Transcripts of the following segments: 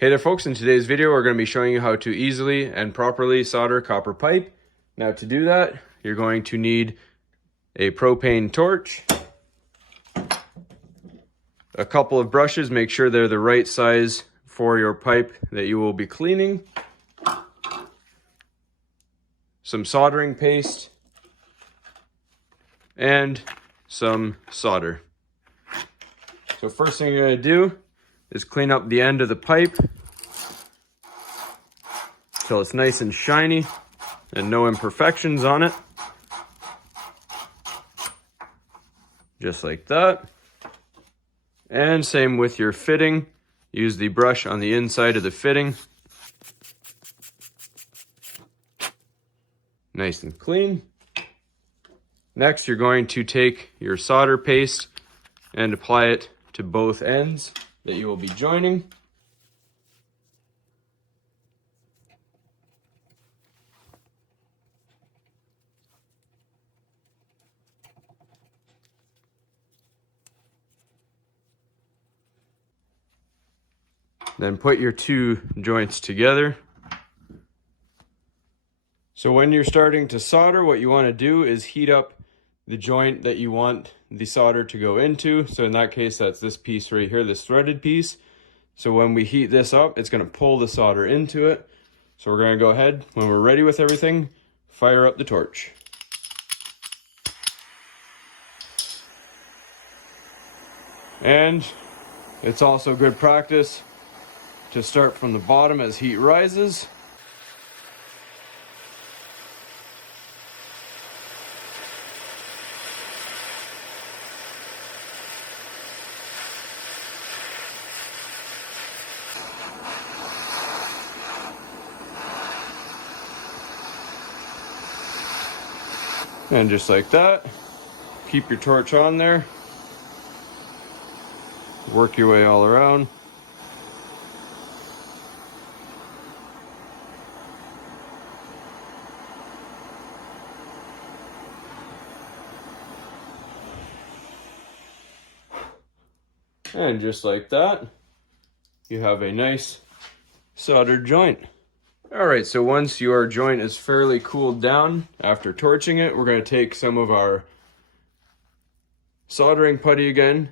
Hey there folks, in today's video we're going to be showing you how to easily and properly solder copper pipe. Now to do that, you're going to need a propane torch, a couple of brushes, make sure they're the right size for your pipe that you will be cleaning, some soldering paste, and some solder. So first thing you're going to do is clean up the end of the pipe till it's nice and shiny and no imperfections on it. Just like that. And same with your fitting. Use the brush on the inside of the fitting. Nice and clean. Next, you're going to take your solder paste and apply it to both ends that you will be joining. Then put your two joints together. So when you're starting to solder, what you want to do is heat up the joint that you want the solder to go into. So in that case, that's this piece right here, this threaded piece. So when we heat this up, it's going to pull the solder into it. So we're going to go ahead, when we're ready with everything, fire up the torch. And it's also good practice to start from the bottom as heat rises. And just like that, keep your torch on there. Work your way all around. And just like that, you have a nice soldered joint. Alright, so once your joint is fairly cooled down after torching it, we're going to take some of our soldering putty again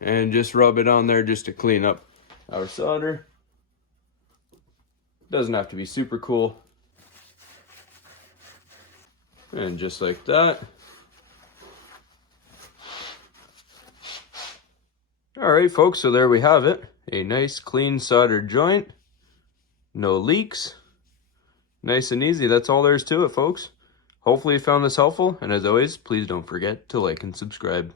and just rub it on there just to clean up our solder. Doesn't have to be super cool. And just like that. Alright folks, so there we have it. A nice clean soldered joint. No leaks. Nice and easy. That's all there is to it, folks. Hopefully you found this helpful, and as always, please don't forget to like and subscribe.